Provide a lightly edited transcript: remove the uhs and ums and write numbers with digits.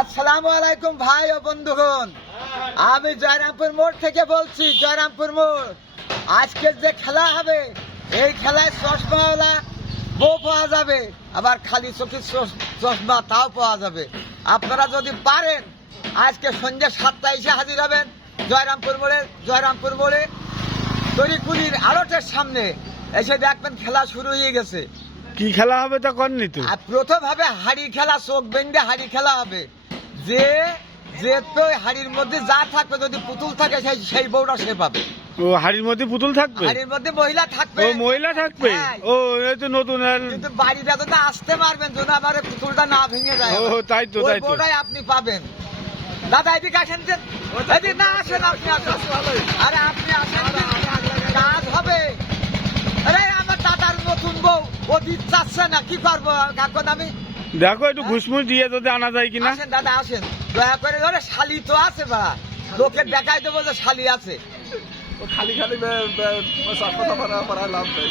আসসালামু আলাইকুম ভাই ও বন্ধুগণ, আমি জয়রামপুর মোড় থেকে বলছি। জয়রামপুর মোড় আজকের যে খেলা হবে, এই খেলায় চশমাওয়ালা বউ পাওয়া যাবে, আবার খালি চোখের চশমা তাও পাওয়া যাবে। আপনারা যদি পারেন আজকে সন্ধ্যা 7টায় এসে হাজির হবেন জয়রামপুর মোড়ে তরিকুলির আড়তের সামনে এসে দেখবেন খেলা শুরু হয়ে গেছে। কি খেলা হবে তা করেনি তো? আর প্রথম হবে হাড়ি খেলা, চোখ বেঁধে হাড়ি খেলা হবে। যে যে তো হাড়ির মধ্যে যা থাকবে, যদি পুতুল থাকে সেই বউটা সে পাবে। ও হাড়ির মধ্যে পুতুল থাকবে? হাড়ির মধ্যে মহিলা থাকবে। ও মহিলা থাকবে? হ্যাঁ। ও এই তো নতুন কিন্তু বাড়িটা তো আসতে পারবেন, যদি আমার পুতুলটা না ভেঙে যায়। ও তাই তো, ওই তাই তো। বউটাই আপনি পাবেন। দাদা এদিকে আসেন, এদিকে না আসেন, আপনি আসেন। আরে আপনি আসেন, কাজ হবে। আরে আমার দাদার নতুন বউ, ও দিতে চাচ্ছে না, কি পারবো এখন আমি। দেখো একটু ঘুষমুষ দিয়ে যদি আনা যায় কিনা। আসেন দাদা আসেন, দয়া করে। ধরে শালি তো আছে বা লোকে দেখাই দেবো যে শালি আছে। খালি খালি কথা লাভ নেই।